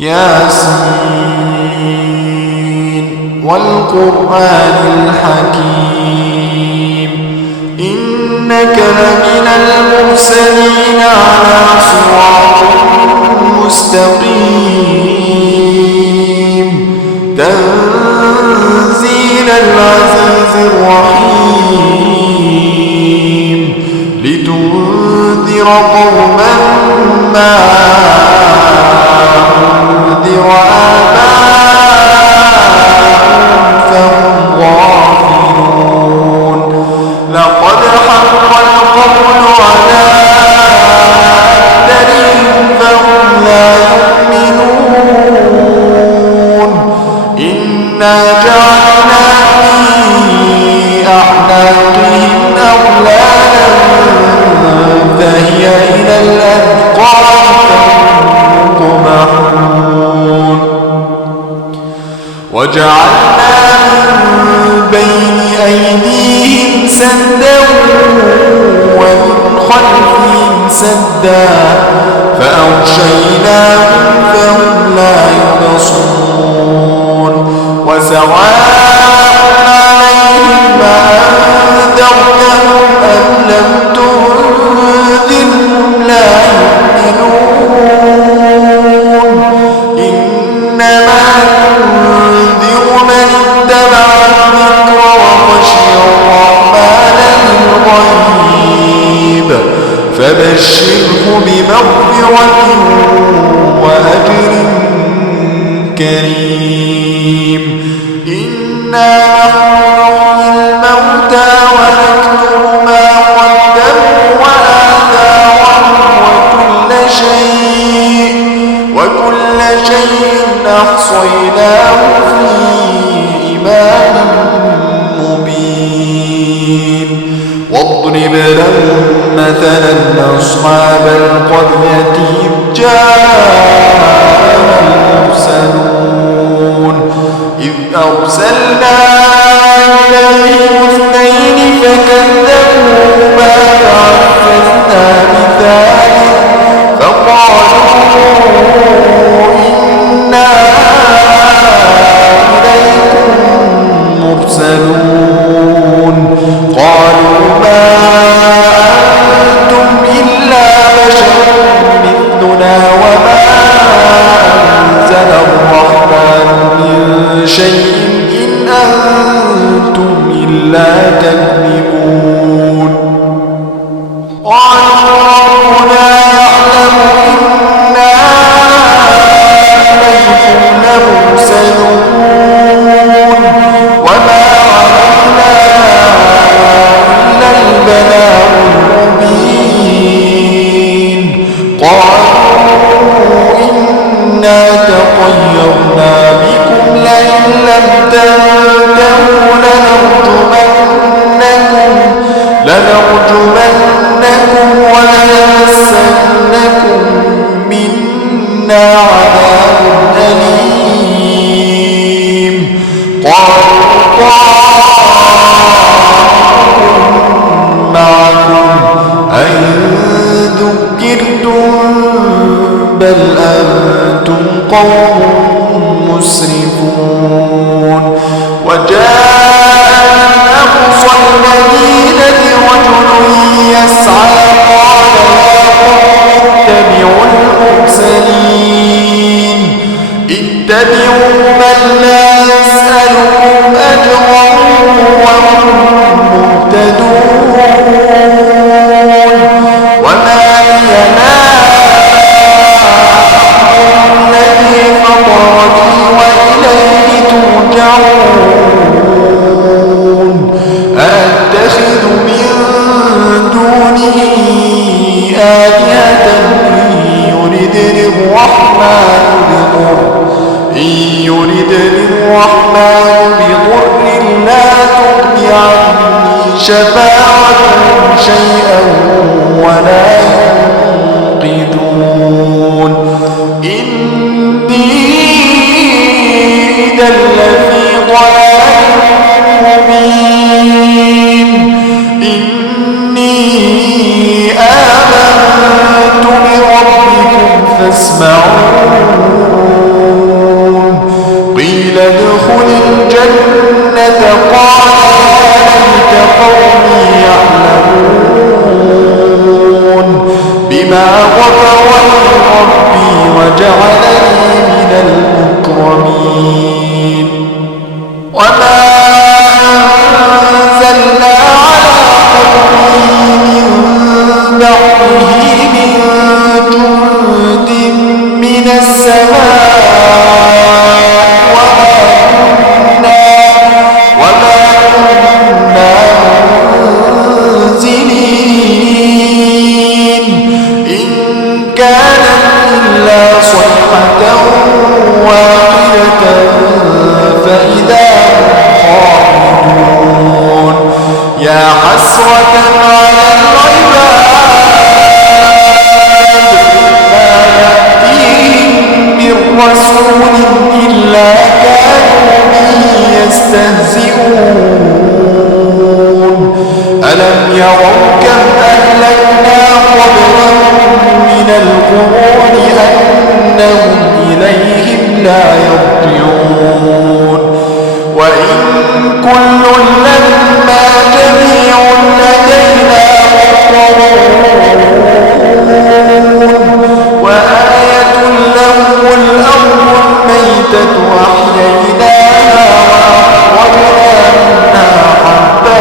ياسين والقرآن الحكيم إنك لمن المرسلين على صراط مستقيم تنزيل العزيز الرحيم لتنذر قوما ما أنذر آباؤهم فهم غافلون لقد حق القول على أكثرهم فهم لا يؤمنون إنا جعلنا في أعناقهم أغلالا فهي إلى الأذقان مقمحون وجعلنا من بين أيديهم سدا ومن خلفهم سدا فأغشيناهم فهم لا يبصرون وسواء عليهم أنذرتهم أم لم تنذرهم لا يؤمنون إنما تنذر من اتبع الذكر وخشي الرحمن بالغيب فبشره بمغفرة وأجر كريم إنا نحيي الموتى ونكتب ما قدموا وآثارهم وكل شيء أحصيناه في إمام مبين واضرب لهم مثلا أصحاب القرية إذ جاءها المرسلون إذ أرسلنا إليهم اثنين فكذبوهما فعززنا بثالث فقالوا إنا إليكم مرسلون قالوا ما أنتم إلا بشر مثلنا وما أنزل الرحمن من شيء إن أنتم إلا تكذبون قالوا ربنا يعلم إنا إليكم لمرسلون وما علينا إلا البلاغ المبين قالوا إنا تطيرنا بكم لئن لم تنتهوا لنرجمنكم وليمسنكم منا عذاب أليم قالوا طائركم معكم أئن ذكرتم بل أنتم قوم مسرفون وجاء من أقصى المدينة رجل يسعى قال يا قوم اتبعوا المرسلين اتبعوا من لا يسألكم أجرا وهم مهتدون وما لي لا الذي فطرني وإليه ترجعون أأتخذ من دونه آلهة إن يردني الرحمن بضر لا تغني عني شفاعتهم شيئا ولا ينقذون إني إذا لفي ضلال مبين إني آمنت بربكم فاسمعون من المكرمين وما أنزلنا على قومه من بعده من جند من السماء وما كنا منزلين إن كانت إلا صيحة واحدة فإذا هم خامدون يا حسرة على رسول إلا كانوا به يستهزئون ألم يروا كم أهلكنا قبلهم من القرون أنهم إليهم لا يرجعون وإن كل لما جميع لدينا محضرون وآية لهم الأرض الميتة أحييناها وأخرجنا منها حبا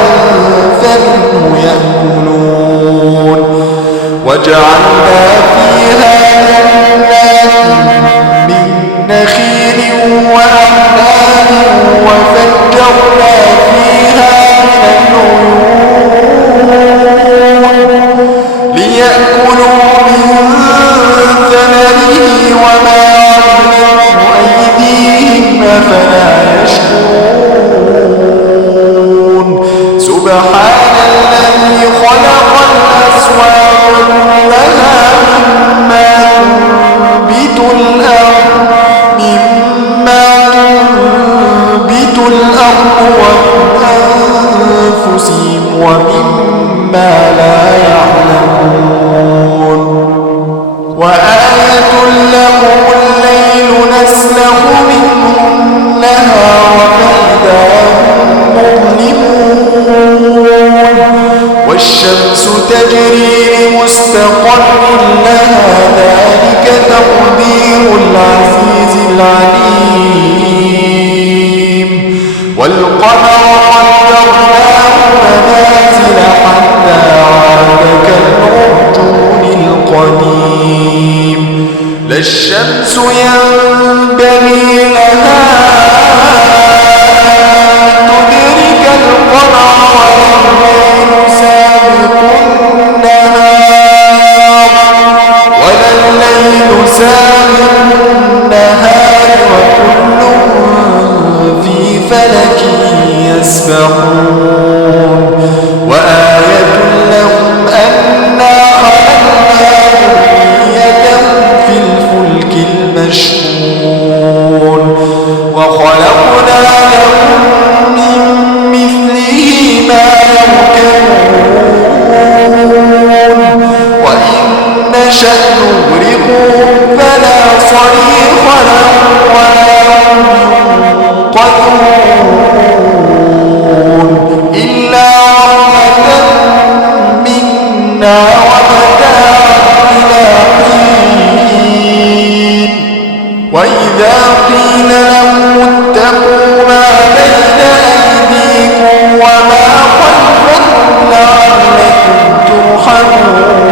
فمنه يأكلون وجعلنا فيها جنات من نخيل وأعناب وفجرنا فيها من العيون ليأكلوا من ثمره وما عملته أيديهم أفلا يشكرون سبحان الذي خلق الأزواج كلها مما تنبت الأرض ومن أنفسهم ومما لا يعلمون وآية لهم الليل نسلخ منه النهار فإذا هم مظلمون والشمس تجري لمستقر لها ذلك تقدير العزيز العليم والقمر قدرناه منازل حتى عاد كالعرجون القديم لا الشمس ينبغي لها تدرك القمر ولا الليل سابق النهار وكل في فلك يسبحون وآية لهم أنا حملنا ذريتهم في الفلك المشحون وخلقنا لهم من مثله ما يركبون وإن نشأ نغرقهم فلا صريخ لهم ولا هم ينقذون إلا رحمة منا ومتاعا إلى حين وإذا قيل لهم اتقوا ما بين أيديكم وما خلفكم لعلكم ترحمون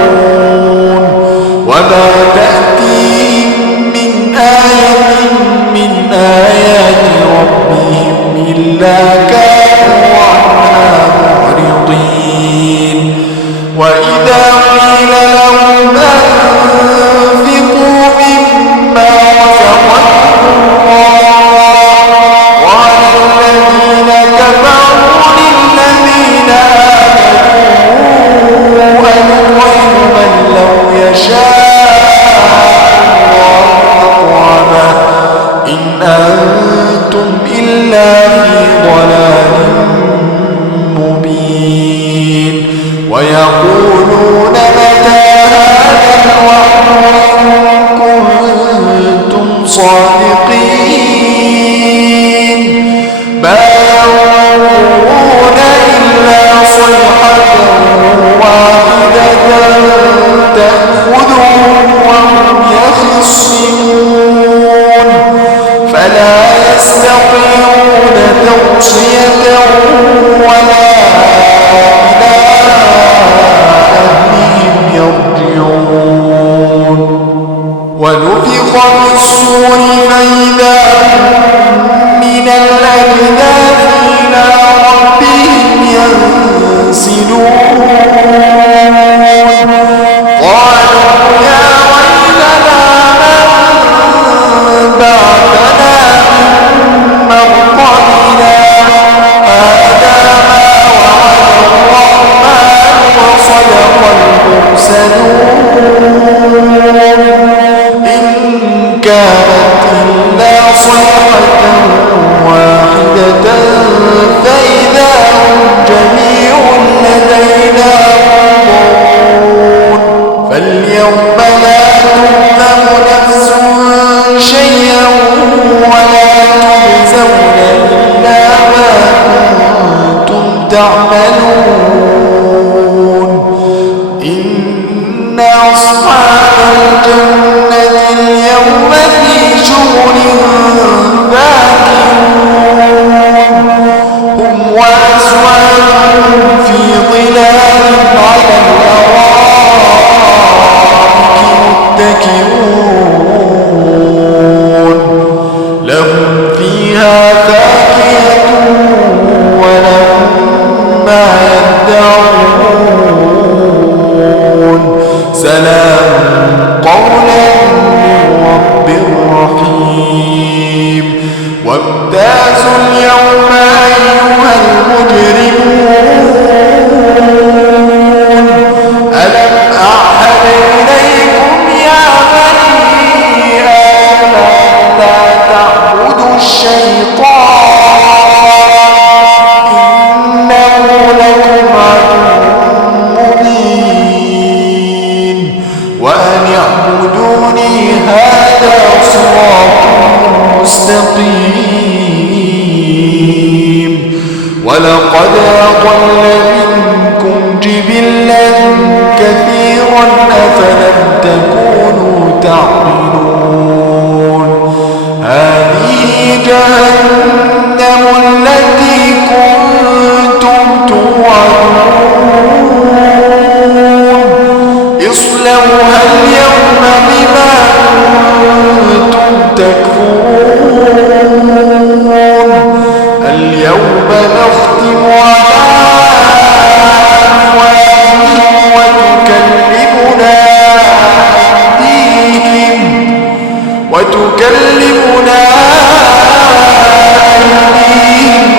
وما تأتيهم من آية من آيات ربهم إلا كانوا عنها معرضين وإذا قيل لهم أنفقوا مما رزقكم الله قال الذين كفروا للذين آمنوا أنطعم من لو يشاء الله أطعمه إن أنتم إلا في ضلال مبين ويقولون متى هذا الوعد إن كنتم صادقين ما ينظرون إلا صيحة واحدة تأخذهم وهم يخصمون فلا يستطيعون توصية ولا إلى أهلهم يرجعون. ونفخ في الصور فإذا من الأجداث إلى ربهم ينسلون. قالوا يا ويلنا من بعثنا من مرقدنا هذا ما وعد الرحمن وصدق المرسلون إن كانت إلا صيحة واحدة فإذا هم جميع لدينا محضرون. فاليوم لا تظلم نفس شيئا ولا تجزون إلا ما كنتم تعملون. إن أصحاب الجنة اليوم في شغل فاكهون هم وأزواجهم في ظلال على الأرائك متكئون لهم فيها فاكهة ولهم ما يدعون سلام قولا من رب رحيم. وامتازوا اليوم أيها المجرمون ألم أعهد إليكم يا بني آدم لا تعبدوا الشيطان إنه لكم عدو مبين وأن اعبدوني هذا صراط مستقيم. ولقد أضل منكم جبلا كثيرا أفلم تكونوا تعقلون. هذه جهنم التي كنتم توعدون اصلوها اليوم بما كنتم تكفرون. اليوم نختم على أفواههم وتكلمنا أيديهم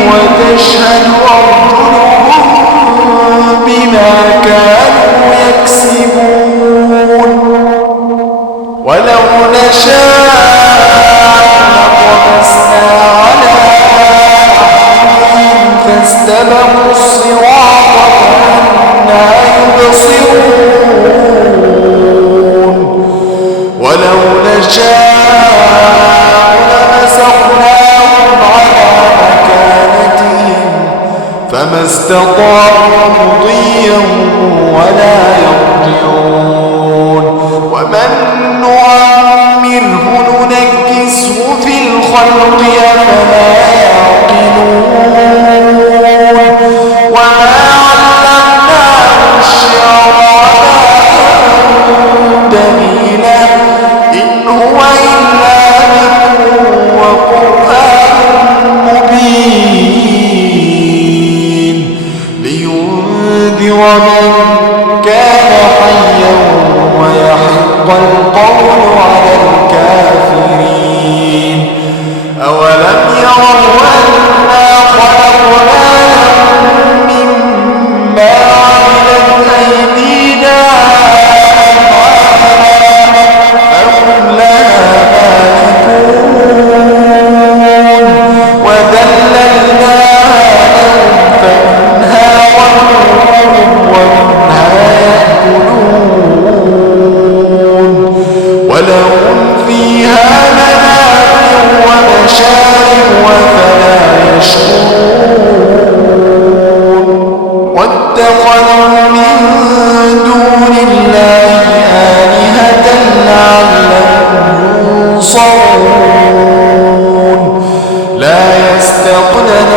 وتشهد أرجلهم بما كانوا يكسبون. ولو نشاء لطمسنا على أعينهم فاستبقوا الصراط فأنى يبصرون. ولو نشاء لمسخناهم على مكانتهم فما استطاعوا مضيا ولا يرجعون. ومن نعمره ننكسه في الخلق أفلا يعقلون. وما علمناه الشعر دليلا إن هو إلا ذكر وقرآن مبين لينذر من كان حيا ويحق القول على الكافرين. أولم يروا أنا خلقنا لهم مما عملت أيدينا فهم لها مالكون.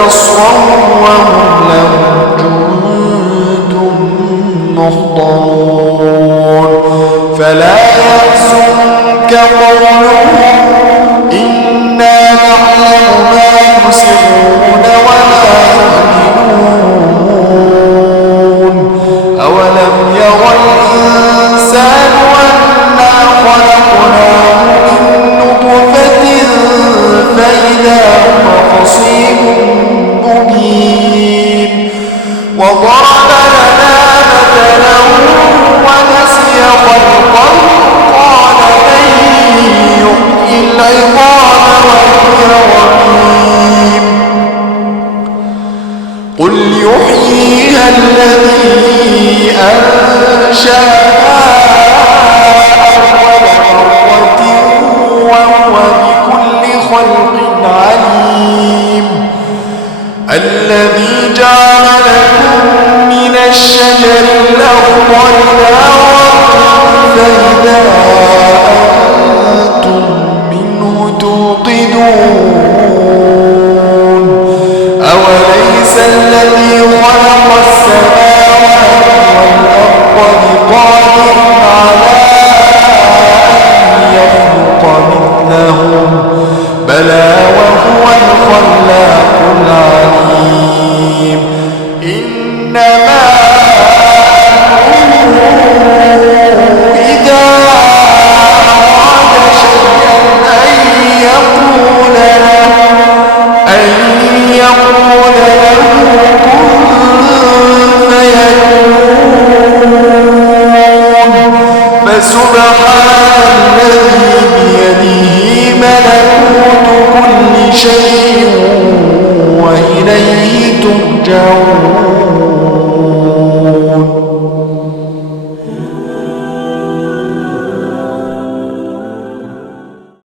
نصرهم وهم لهم جند محضرون فلا يحزنك قولهم إنا نعلم ما يسرون وما يعلنون أولم يرى الإنسان أنا خلقناه من نطفة فإذا هو خصيم مبين وضرب لنا مثلا ونسي خلقه قال من يحيي العظام وهي رميم قل يحييها الذي أنشأها أول مرة وهو بكل خلق عليم الذي جعل لكم من الشجر الأخضر نارا فإذا أنتم منه توقدون أوليس الذي خلق السماوات والأرض بقادر على أن يخلق مثلهم بلى وهو الخلاق العليم إنما أمره إذا أراد شيئا أن يقول له كن فيكون فسبحان الذي بيده ملكوت كل شيء وإليه ترجعون